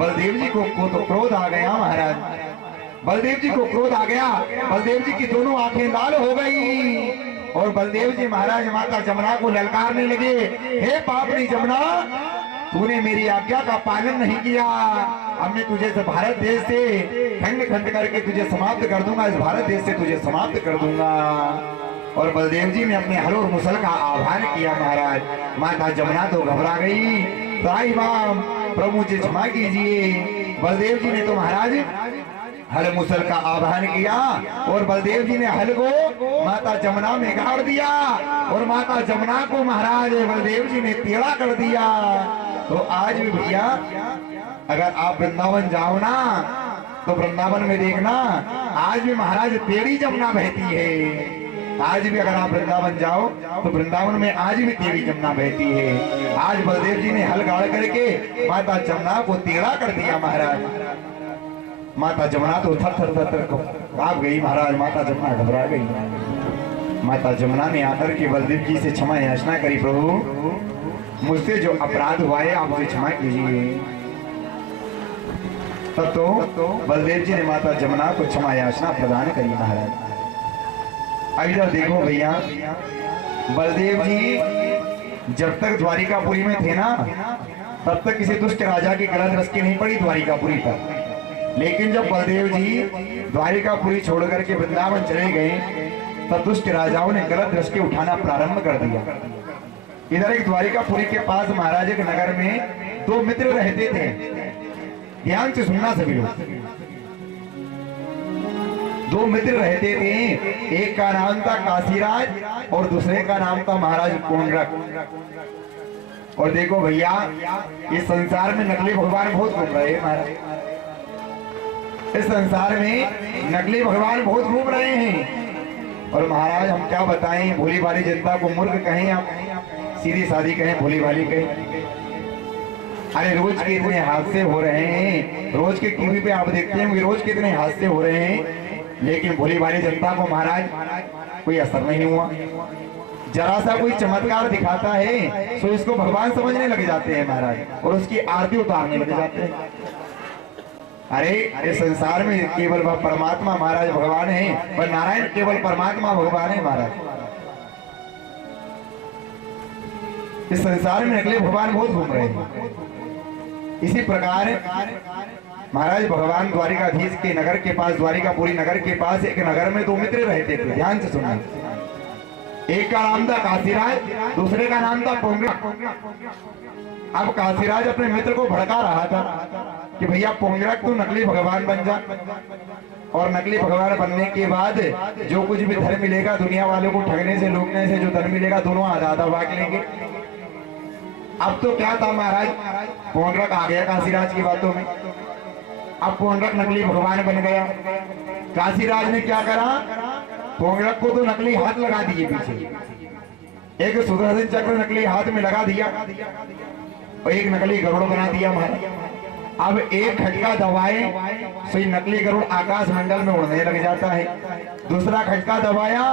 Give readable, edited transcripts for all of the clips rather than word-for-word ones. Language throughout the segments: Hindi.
बलदेव जी को तो क्रोध आ गया महाराज। बलदेव जी को क्रोध आ गया, बलदेव जी की दोनों आंखें लाल हो गई और बलदेव जी महाराज माता जमुना को ललकारने लगे, हे पापनी जमुना, तूने मेरी आज्ञा का पालन नहीं किया, अब मैं तुझे से भारत देश से खंड खंड करके तुझे समाप्त कर दूंगा, इस भारत देश से तुझे समाप्त कर दूंगा। और बलदेव जी ने अपने हल और मुसल का आह्वान किया महाराज। माता जमुना तो घबरा गई, ताई माम प्रभु मुझे क्षमा कीजिए। बलदेव जी ने तो महाराज हल मुसल का आह्वान किया और बलदेव जी ने हल को माता जमुना में गाड़ दिया और माता जमुना को महाराज बलदेव जी ने टेढ़ा कर दिया। तो आज भी भैया अगर आप वृंदावन जाओ ना तो वृंदावन में देखना आज भी महाराज टेढ़ी जमुना बहती है। आज भी अगर आप वृंदावन जाओ तो वृंदावन में आज भी टेढ़ी जमुना बहती है। आज बलदेव जी ने हल गाड़ करके माता जमुना को टेढ़ा कर दिया महाराज। माता जमुना तो थर थर थर थर कांप गई महाराज। माता जमुना घबरा गई। माता जमुना ने आकर के बलदेव जी से क्षमा याचना करी, प्रभु मुझसे जो अपराध हुआ है आप मुझे क्षमा कीजिए। तब तो बलदेव जी ने माता जमुना को क्षमा याचना प्रदान करी महाराज। इधर देखो भैया, बलदेव जी जब तक द्वारिकापुरी में थे ना तब तक किसी दुष्ट राजा की गलत दृष्टि नहीं पड़ी द्वारिकापुरी पर। लेकिन जब बलदेव जी द्वारिकापुरी छोड़ करके वृंदावन चले गए तब दुष्ट राजाओं ने गलत दृष्टि उठाना प्रारंभ कर दिया। इधर एक द्वारिकापुरी के पास महाराज के नगर में दो मित्र रहते थे। ध्यान से सुनना सभी लोग। दो मित्र रहते थे, एक का नाम था काशीराज और दूसरे का नाम था महाराज कोंडरक। और देखो भैया इस संसार में नकली भगवान बहुत घूम रहे हैं महाराज। इस संसार में नकली भगवान बहुत घूम रहे हैं। और महाराज हम क्या बताएं, भोली भाली जनता को मूर्ख कहें, आप सीधी सादी कहें, भोली भाली कहें। अरे रोज के इतने हादसे हो रहे हैं, रोज के टीवी पे आप देखते हैं कि रोज के इतने हादसे हो रहे हैं, लेकिन भोली भाली जनता को महाराज कोई असर नहीं हुआ। जरा सा कोई चमत्कार दिखाता है तो इसको भगवान समझने लग जाते हैं महाराज और उसकी आरती उतारने लग जाते हैं। अरे इस संसार में केवल वह परमात्मा महाराज भगवान है, पर नारायण केवल परमात्मा भगवान है महाराज। इस संसार में नकली भगवान बहुत घूम रहे हैं। इसी प्रकार महाराज भगवान द्वारिकाधीश के नगर के पास, द्वारिकापुरी नगर के पास एक नगर में दो मित्र रहते थे। ध्यान से सुनना। एक का नाम था काशीराज, दूसरे का नाम था पोंगरक। अब काशीराज अपने मित्र को भड़का रहा था कि भैया पोंगरक तू नकली भगवान बन जा और नकली भगवान बनने के बाद जो कुछ भी धन मिलेगा दुनिया वालों को ठगने से लूटने से जो धन मिलेगा दोनों आधा आधा बांट लेंगे। अब तो क्या था महाराज, पोंगरक आ गया काशीराज की बातों में। अब पोंगरक नकली भगवान बन गया। काशीराज ने क्या करा, पोंगरक को तो नकली हाथ लगा दिए पीछे, एक सुदर्शन चक्र नकली हाथ में लगा दिया और एक नकली गरुड़ बना दिया महाराज। अब एक खटका दबाए तो ये नकली गरुड़ आकाश मंडल में उड़ने लग जाता है, दूसरा खटका दबाया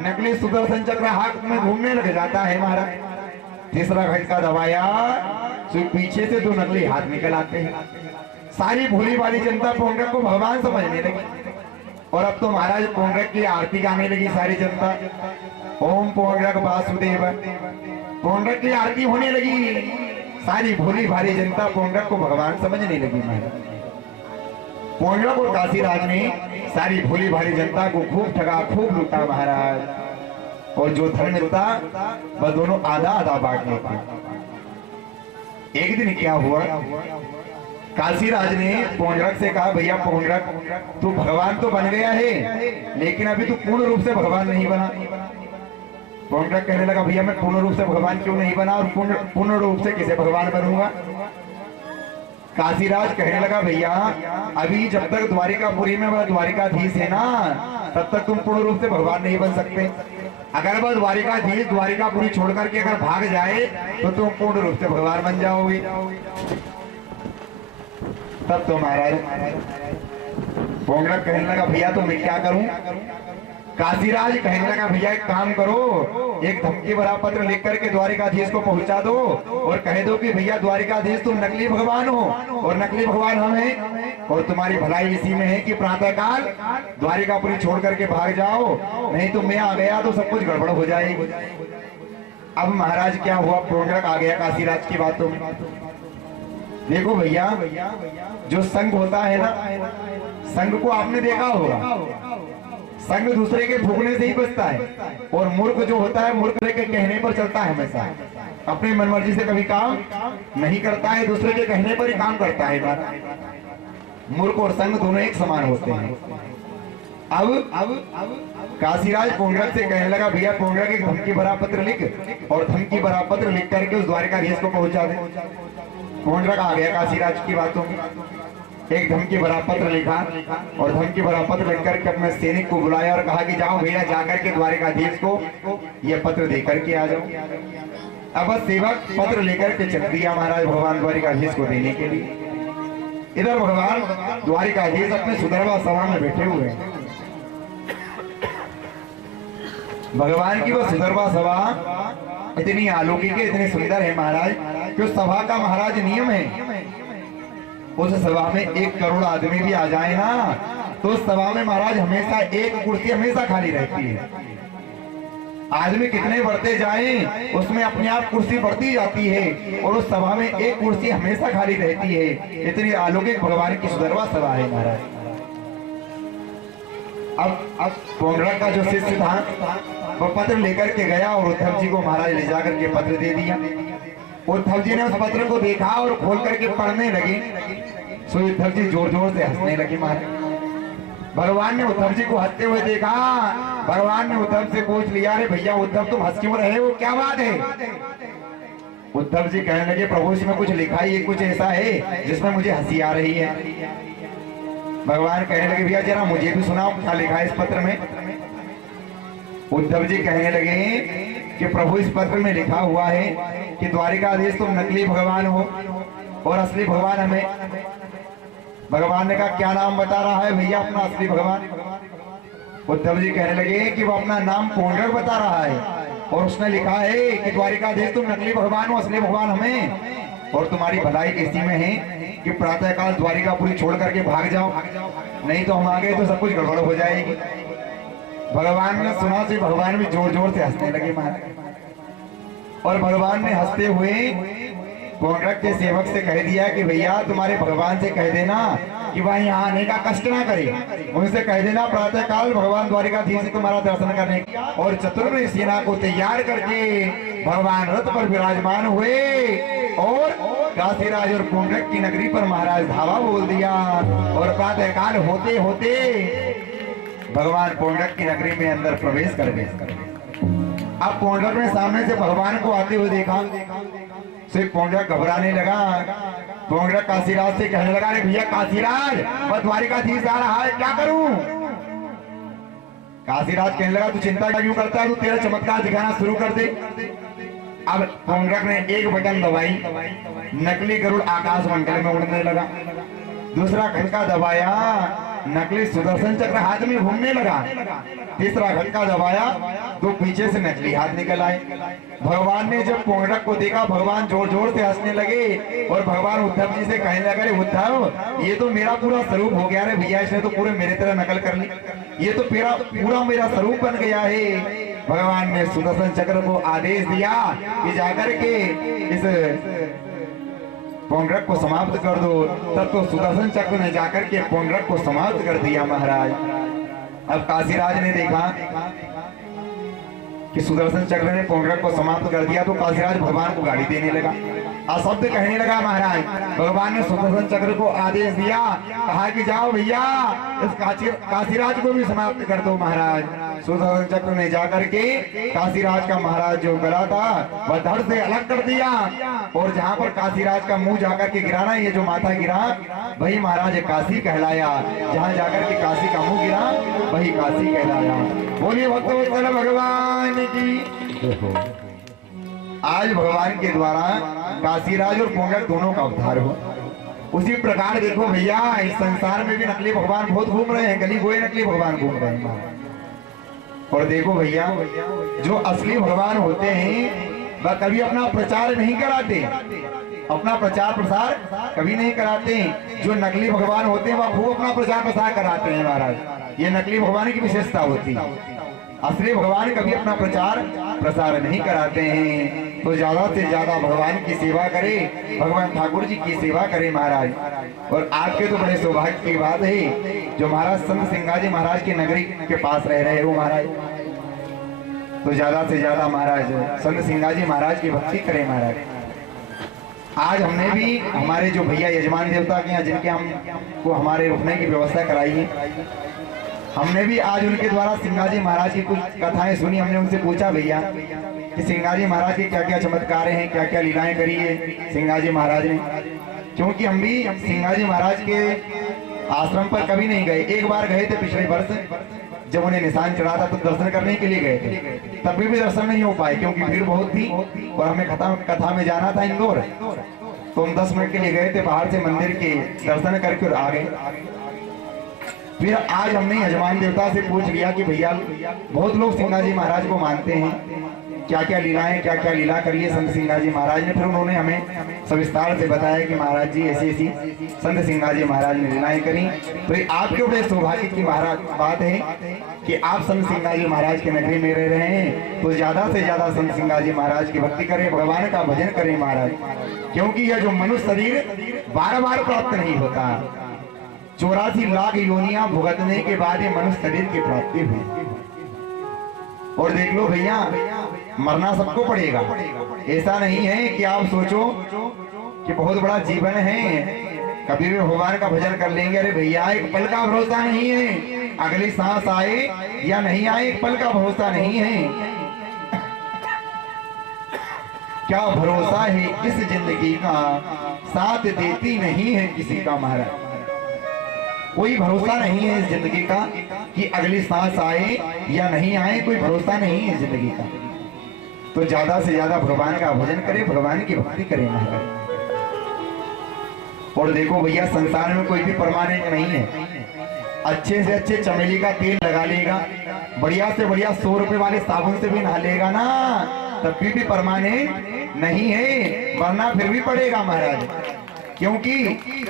नकली सुदर्शन चक्र हाथ में घूमने लग जाता है महाराज, तीसरा खटका दबाया तो पीछे से दो नकली हाथ निकल आते हैं। सारी भोली भाली जनता पोंगरक को भगवान समझने लगी और अब तो महाराज पोंगरक की आरती गाने लगी सारी जनता। ओम पोंगरक वासुदेव, पोंगरक की आरती होने लगी। सारी भोली भाली जनता पोंगरक को भगवान समझने लगी महाराज। पोंगरक और काशीराज ने सारी भोली भाली जनता को खूब ठगा, खूब लूटा महाराज। और जो धन मिलता वह दोनों आधा आधा बांट लेते। एक दिन क्या हुआ, काशीराज ने पोंगरक से कहा, भैया पोंगरक तू भगवान तो बन गया है लेकिन अभी तू पूर्ण रूप से भगवान नहीं बना। पोंगरक कहने लगा, भैया मैं पूर्ण रूप से भगवान क्यों नहीं बना और पूर्ण रूप से किसे भगवान बनूंगा। काशीराज कहने लगा, भैया अभी जब तक द्वारिकापुरी में वह द्वारिकाधीश है ना तब तक तुम पूर्ण रूप से भगवान नहीं बन सकते। अगर वह द्वारिकाधीश द्वारिकापुरी छोड़ करके अगर भाग जाए तो तुम पूर्ण रूप से भगवान बन जाओगे। तब तो महाराज पोंगरक कहने लगा, भैया तो मैं क्या करूं। काशीराज कहने लगा भैया एक काम करो, एक धमकी भरा पत्र लिख करके द्वारिकाधीश को पहुंचा दो और कह दो कि भैया द्वारिकाधीश तुम नकली भगवान हो और नकली भगवान हम हैं और तुम्हारी भलाई इसी में है कि प्रातःकाल द्वारिकापुरी छोड़ करके भाग जाओ, नहीं तो मैं आ गया तो सब कुछ गड़बड़ हो जाएगी। अब महाराज क्या हुआ, प्रोग्राम आ गया काशीराज की बातों में। देखो भैया जो संघ होता है ना, संघ को आपने देखा होगा, संघ दूसरे के फूकने से ही बचता है और मूर्ख जो होता है मूर्ख के कहने पर चलता है, हमेशा अपनी मनमर्जी से कभी काम नहीं करता है, दूसरे के कहने पर ही काम करता है। मूर्ख और संघ दोनों एक समान होते हैं। अब काशीराज पोंडरक से कहने लगा भैया पोंडरक एक धमकी भरा पत्र लिख और धमकी भरा पत्र लिख करके उस द्वारिकाधीश को पहुंचा दे। पोंडरक आ गया काशीराज की बातों में, एक धमकी भरा पत्र लिखा और धमकी भरा पत्र लिख करके अपने सैनिक को बुलाया और कहा कि जाओ भैया जाकर के द्वारिकाधीश को यह पत्र दे करके आ जाओ। अब सेवक पत्र लेकर के चल दिया महाराज भगवान द्वारिकाधीश को देने के लिए। इधर भगवान द्वारिकाधीश अपने सुदर्भा सभा में बैठे हुए हैं। भगवान की वो सुदर्भा सभा इतनी अलौकिक है, इतनी सुंदर है महाराज कि उस सभा का महाराज नियम है, उस सभा में 1 करोड़ आदमी भी आ जाए ना तो उस सभा में महाराज हमेशा एक कुर्सी हमेशा खाली रहती है। आदमी कितने बढ़ते जाएं उसमें अपने आप कुर्सी बढ़ती जाती है और उस सभा में एक कुर्सी हमेशा खाली रहती है। इतनी अलौकिक भगवान की सुदर्भा सभा है महाराज। अब पोंडरक का जो शिष्य था वो पत्र लेकर के गया और उद्धव जी को महाराज ले जाकर के पत्र दे दिया। उद्धव जी ने उस पत्र को देखा और खोल करके पढ़ने लगे। सो उद्धव जी जोर जोर से हंसने लगे महाराज। भगवान ने उद्धव जी को हंसते हुए देखा। भगवान ने उद्धव से पूछ लिया, अरे भैया उद्धव तुम हंस क्यों रहे हो, क्या बात है? उद्धव जी कहने लगे प्रभु इसमें कुछ लिखा है, ये कुछ ऐसा है जिसमें मुझे हंसी आ रही है। भगवान कहने लगे भैया जरा मुझे भी सुनाओ क्या लिखा है इस पत्र में। उद्धव जी कहने लगे कि प्रभु इस पत्र में लिखा हुआ है कि द्वारिकाधीश तुम नकली भगवान हो और असली भगवान हमें। भगवान ने कहा क्या नाम बता रहा है भैया अपना असली भगवान? उद्धव जी कहने लगे कि वो अपना नाम पोंडरक बता रहा है और उसने लिखा है कि द्वारिकाधीश तुम नकली भगवान हो, असली भगवान हमें और तुम्हारी भलाई इसी में है कि प्रातःकाल द्वारिकापुरी छोड़ करके भाग जाओ, नहीं तो हम आ गए तो सब कुछ गड़बड़ हो जाएगी। भगवान ने सुना से भगवान भी जोर जोर से हंसने लगे महाराज। और भगवान ने हंसते हुए पोंडरक के सेवक से कह दिया कि भैया तुम्हारे भगवान से कह देना कि वह यहाँ आने का कष्ट ना करे। उनसे कह देना प्रातःकाल भगवान द्वारिकाधीश से तुम्हारा दर्शन करने और चतुर्वेद सेना को तैयार करके भगवान रथ पर विराजमान हुए और काशीराज और पोंडरक की नगरी पर महाराज धावा बोल दिया। और प्रातःकाल होते होते भगवान पोंडरक की नगरी में अंदर प्रवेश कर गए। अब पोंडरक ने सामने से भगवान को आते हुए देखा, सिर्फ पोंडरक घबराने लगा। पोंडरक काशीराज से कहने लगा, अरे भैया काशीराज वह द्वारिकाधीश आ रहा है, क्या करूं? काशीराज कहने लगा तू चिंता क्यों करता है, तू तेरा चमत्कार दिखाना शुरू कर दे। अब पोंडरक ने एक बटन दबाई, नकली गरुड़ आकाश मंडल में उड़ने लगा। दूसरा खटका दबाया, नकली सुदर्शन चक्र हाथ में घूमने लगा। तीसरा खटका दबाया तो पीछे से नकली हाथ निकल आए। भगवान ने जब पोंडरक को देखा भगवान जोर जोर से हंसने लगे और भगवान उद्धव जी से कहने लगे, उद्धव ये तो मेरा पूरा स्वरूप हो गया रे भैया, इसने तो पूरे मेरे तरह नकल कर ली, ये तो पूरा मेरा स्वरूप बन गया है। भगवान ने सुदर्शन चक्र को आदेश दिया कि जाकर के इस पोंडरक को समाप्त कर दो। तब तो सुदर्शन चक्र ने जाकर के पोंडरक को समाप्त कर दिया महाराज। अब काशीराज ने देखा कि सुदर्शन चक्र ने पोंडरक को समाप्त कर दिया तो काशीराज भगवान को गाली देने लगा, अशब्द कहने लगा महाराज। भगवान ने सुदर्शन चक्र को आदेश दिया, कहा कि जाओ भैया इस काशीराज को भी समाप्त कर दो महाराज। सुदर्शन चक्र ने जाकर के काशीराज का महाराज जो गला था वह धड़ से अलग कर दिया और जहाँ पर काशीराज का मुंह जाकर के गिराना, ये जो माथा गिरा वही महाराज काशी कहलाया। जहाँ जाकर के काशी का मुंह गिरा वही काशी कहलाया। बोलिए भक्तवत्सल भगवान की। आज भगवान के द्वारा काशीराज और पोंडरक दोनों का उद्धार हुआ। उसी प्रकार देखो भैया इस संसार में भी नकली भगवान बहुत घूम रहे हैं, गली गोए नकली भगवान घूम रहे हैं। और देखो भैया, जो असली भगवान होते हैं वह कभी अपना प्रचार नहीं कराते, अपना प्रचार प्रसार कभी नहीं कराते। जो नकली भगवान होते हैं वह खूब अपना प्रचार प्रसार कराते हैं महाराज। ये नकली भगवान की विशेषता होती है। असली भगवान कभी अपना प्रचार प्रसार नहीं कराते हैं। तो ज्यादा से ज्यादा भगवान की सेवा करे, भगवान ठाकुर जी की सेवा करे महाराज। और आपके तो बड़े सौभाग्य की बात है जो महाराज संत सिंगाजी महाराज की नगरी के पास रह रहे हो महाराज। तो ज्यादा से ज्यादा महाराज संत सिंगाजी महाराज की भक्ति करें महाराज। आज हमने भी हमारे जो भैया यजमान देवता के यहाँ जिनके हमको हमारे रुकने की व्यवस्था कराई है, हमने भी आज उनके द्वारा सिंगाजी महाराज की कुछ कथाएं सुनी। हमने उनसे पूछा भैया कि सिंगाजी महाराज के क्या क्या चमत्कार हैं, क्या क्या लीलाएं करी है सिंगाजी महाराज ने। क्योंकि हम भी सिंगाजी महाराज के आश्रम पर कभी नहीं गए। एक बार गए थे पिछले वर्ष, जब उन्हें निशान चढ़ा था तो दर्शन करने के लिए गए थे। तब भी दर्शन नहीं हो पाए क्योंकि भीड़ बहुत थी और हमें कथा में जाना था इंदौर। तो हम 10 मिनट के लिए गए थे, बाहर से मंदिर के दर्शन करके और आ गए। फिर आज हमने यजमान देवता से पूछ लिया कि भैया बहुत लोग सिंगाजी महाराज को मानते हैं, क्या क्या लीलाएं, क्या क्या लीला करिए संत सिंगाजी महाराज ने। फिर उन्होंने हमें सविस्तार से बताया कि महाराज जी ऐसी ऐसी संत सिंगाजी महाराज ने लीलाएं करी। तो ये आपके बड़े सौभाग्य की महाराज बात है कि आप संत सिंगाजी महाराज के नगरी में रह रहे हैं। तो ज्यादा से ज्यादा संत सिंगाजी महाराज की भक्ति करें, भगवान का भजन करें महाराज। क्योंकि यह जो मनुष्य शरीर बार बार प्राप्त नहीं होता, 84 लाख योनियां भुगतने के बाद ये मनुष्य शरीर की प्राप्ति हुई। और देख लो भैया, मरना सबको पड़ेगा। ऐसा नहीं है कि आप सोचो कि बहुत बड़ा जीवन है, कभी भी भगवान का भजन कर लेंगे। अरे भैया, एक पल का भरोसा नहीं है, अगली सांस आए या नहीं आए एक पल का भरोसा नहीं है। क्या भरोसा है इस जिंदगी का, साथ देती नहीं है किसी का महाराज। कोई भरोसा नहीं है इस जिंदगी का कि अगली सांस आए या नहीं आए, कोई भरोसा नहीं है जिंदगी का। तो ज्यादा से ज्यादा भगवान का भजन करें, भगवान की भक्ति करें महाराज। और देखो भैया, संसार में कोई भी परमानेंट नहीं है। अच्छे से अच्छे चमेली का तेल लगा लेगा, बढ़िया से बढ़िया 100 रुपए वाले साबुन से भी नहा लेगा ना, तब भी परमानेंट नहीं है, मरना फिर भी पड़ेगा महाराज। क्योंकि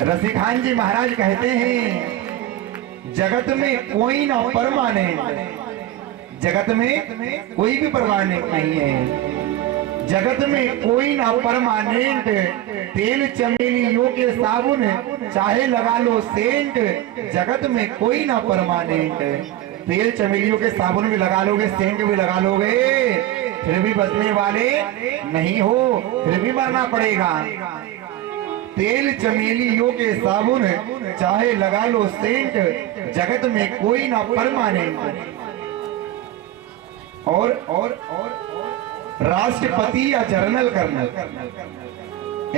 रसिकान जी महाराज कहते हैं जगत में कोई ना परमानेंट, जगत में कोई भी परमानेंट नहीं है। जगत में कोई ना परमानेंट, तेल चमेलियों के साबुन चाहे लगा लो सेंट, जगत में कोई ना परमानेंट। तेल चमेलियों के साबुन भी लगा लोगे, सेंट भी लगा लोगे, फिर भी बचने वाले नहीं हो, फिर भी मरना पड़ेगा। तेल चमेलियों के साबुन चाहे लगा लो सेंट, जगत में कोई ना परमानेंट। और राष्ट्रपति या जर्नल कर्नल,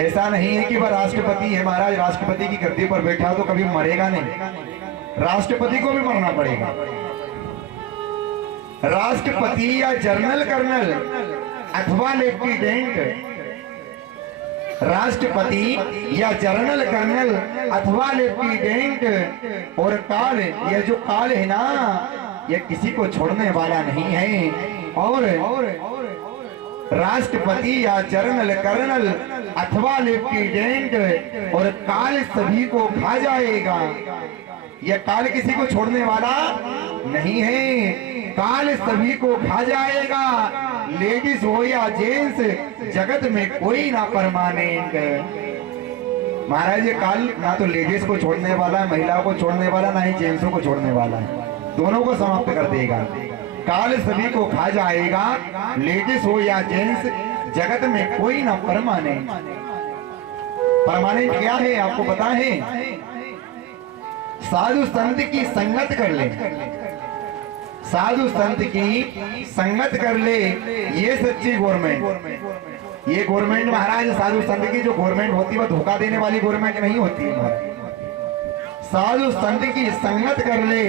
ऐसा नहीं है कि वह राष्ट्रपति है महाराज, राष्ट्रपति की गद्दी पर बैठा तो कभी मरेगा नहीं, राष्ट्रपति को भी मरना पड़ेगा। राष्ट्रपति या जर्नल कर्नल अथवा लेफ्टिनेंट, राष्ट्रपति या जनरल कर्नल अथवा लेफ्टिनेंट। और काल, यह जो काल है ना, यह किसी को छोड़ने वाला नहीं है। और राष्ट्रपति या जनरल कर्नल अथवा लेफ्टिनेंट और काल सभी को खा जाएगा। यह काल किसी को छोड़ने वाला नहीं है, काल सभी को खा जाएगा। लेडीज हो या जेंट्स, जगत में कोई ना परमानेंट। महाराज, ये काल ना तो लेडीज को छोड़ने वाला है, महिलाओं को छोड़ने वाला, ना ही जेंट्सों को छोड़ने वाला है, दोनों को समाप्त कर देगा। काल सभी को खा जाएगा, लेडीज हो या जेंट्स, जगत में कोई ना परमानेंट। परमानेंट क्या है आपको पता है? साधु संत की संगत कर ले, साधु संत की संगत कर ले, ये सच्ची गवर्नमेंट। ये गवर्नमेंट महाराज, साधु संत की जो गवर्नमेंट होती है वह धोखा देने वाली गवर्नमेंट नहीं होती है महाराज। साधु संत की संगत कर ले,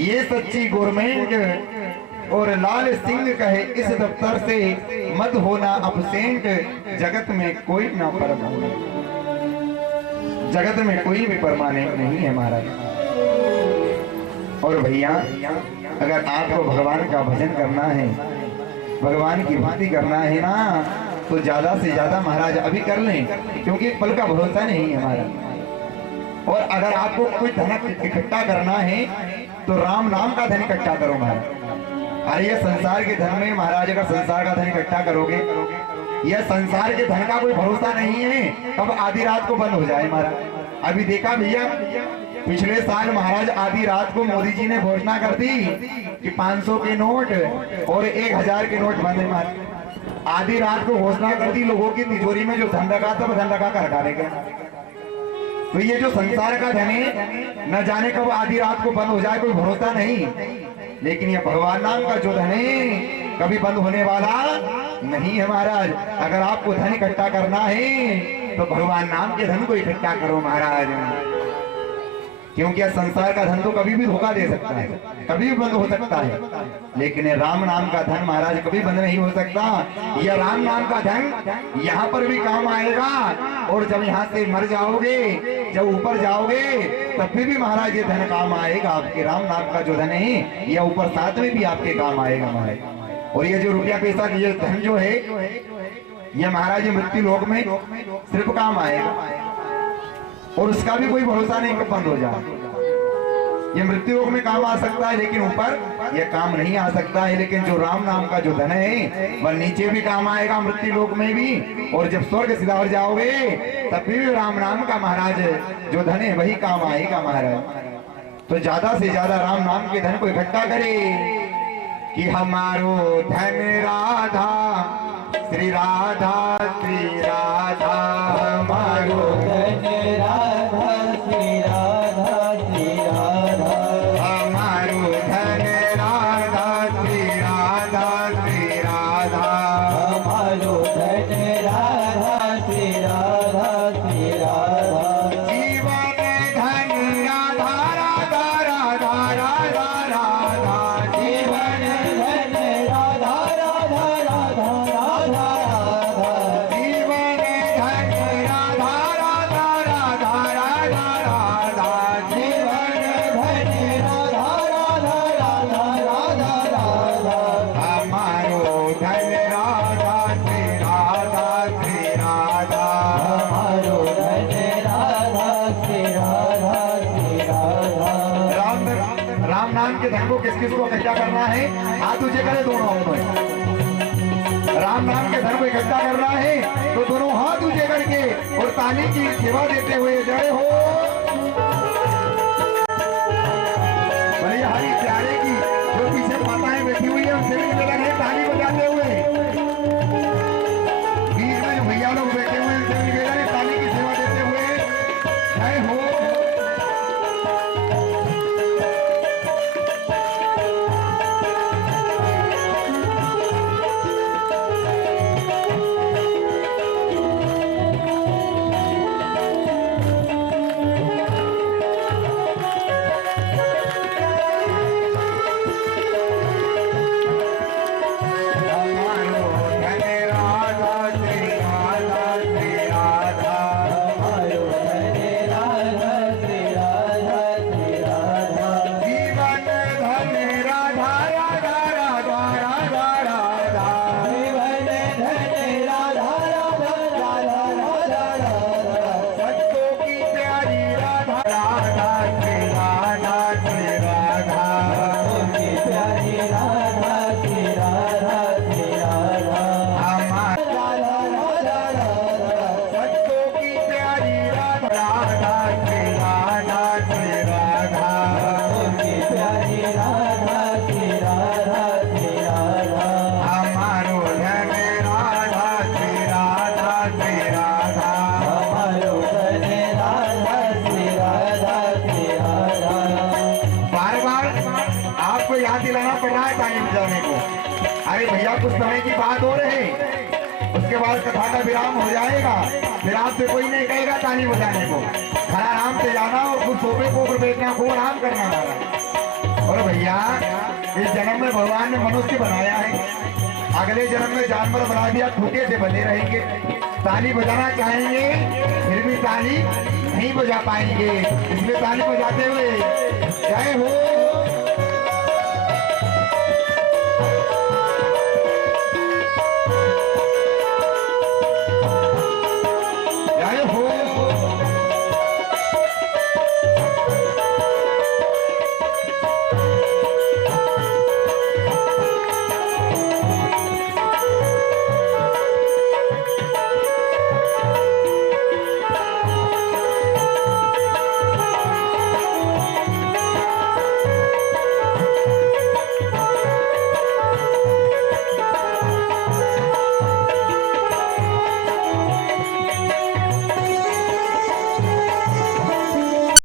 ये सच्ची गवर्नमेंट। और लाल सिंह कहे इस दफ्तर से, मत होना अपसेंट, जगत में कोई ना परमानेंट, जगत में कोई भी परमानेंट नहीं है महाराज। और भैया अगर आपको भगवान का भजन करना है, भगवान की भक्ति करना है ना, तो ज्यादा से ज्यादा महाराज अभी कर लें, क्योंकि एक पल का भरोसा नहीं है हमारा। और अगर आपको कोई धन इकट्ठा करना है तो राम नाम का धन इकट्ठा करो महाराज। अरे ये संसार के धन में महाराज अगर संसार का धन इकट्ठा करोगे, यह संसार के धन का कोई भरोसा नहीं है, कब आधी रात को बंद हो जाए महाराज। अभी देखा भैया, पिछले साल महाराज आधी रात को मोदी जी ने घोषणा कर दी कि 500 के नोट और 1000 के नोट बंद है महाराज। आधी रात को घोषणा कर दी, लोगों की तिजोरी में जो धन रखा था वो धन रखा कर हटा देगा। तो ये जो संसार का धन है, न जाने कब आधी रात को बंद हो जाए, कोई भरोसा नहीं। लेकिन ये भगवान नाम का जो धन है कभी बंद होने वाला नहीं है महाराज। अगर आपको धन इकट्ठा करना है तो भगवान नाम के धन को इकट्ठा करो महाराज, क्योंकि यह संसार का धन तो कभी भी धोखा दे सकता है, कभी भी बंद हो सकता है, लेकिन राम नाम का धन महाराज कभी बंद नहीं हो सकता। यह राम नाम का धन यहाँ पर भी काम आएगा, और जब यहाँ से मर जाओगे, जब ऊपर जाओगे, तब भी महाराज ये धन काम आएगा आपके। राम नाम का जो धन है यह ऊपर साथ में भी आपके काम आएगा महाराज। और ये जो रुपया पैसा ये धन जो है, यह महाराज मृत्यु लोक में सिर्फ काम आएगा, और उसका भी कोई भरोसा नहीं कब बंद हो जाए। ये मृत्यु लोक में काम आ सकता है, लेकिन ऊपर यह काम नहीं आ सकता है। लेकिन जो राम नाम का जो धन है वह नीचे भी काम आएगा, मृत्यु लोक में भी, और जब स्वर्ग सिधार जाओगे तब भी राम नाम का महाराज जो धन है वही काम आएगा महाराज। तो ज्यादा से ज्यादा राम नाम के धन को इकट्ठा करे कि हमारो धन राधा श्री राधा श्री राधा, हमारो धन राधा श्री राधा श्री राधा, हमारो धन राधा श्री राधा श्री राधा, हमारो धन राधा श्री राधा श्री राधा, जीवन धन राधा राधा राधा राधा राधा, जीवन धन राधा राधा राधा राधा राधा, जीवन धन राधा राधा राधा राधा राधा, जीवन धन राधा राधा राधा राधा राधा, हमारो धन राधा श्री राधा श्री राधा, हमारो धन राधा श्री राधा श्री राधा। राम नाम के धन को किस किस को इकट्ठा करना है? हाथ ऊंचे करे दोनों हाथों में। राम नाम के धन को इकट्ठा करना है तो दोनों हाथ ऊंचे करके और ताली की सेवा देते हुए जय हो हरि प्यारे की। जो पीछे माताएं बैठी हुई है उनसे भी निवेदन है ताली बजाते हुए। बीच में जो भैया लोग बैठे हुए हैं उनसे भी निवेदन है ताली की सेवा देते हुए जय हो। दिलाना पड़ रहा है ताली बजाने को। अरे भैया कुछ समय की बात हो रही, उसके बाद कथा का विराम हो जाएगा, फिर आपसे कोई नहीं कहेगा ताली बजाने को। खड़ा आराम से जाना और कुछ सोफे को ऊपर बैठना, खूब आराम करना वाला। और भैया इस जन्म में भगवान ने मनुष्य बनाया है, अगले जन्म में जानवर बना दिया, खूंटे से बने रहेंगे। ताली बजाना चाहेंगे फिर भी ताली नहीं बजा पाएंगे, इसलिए ताली बजाते हुए जय हो।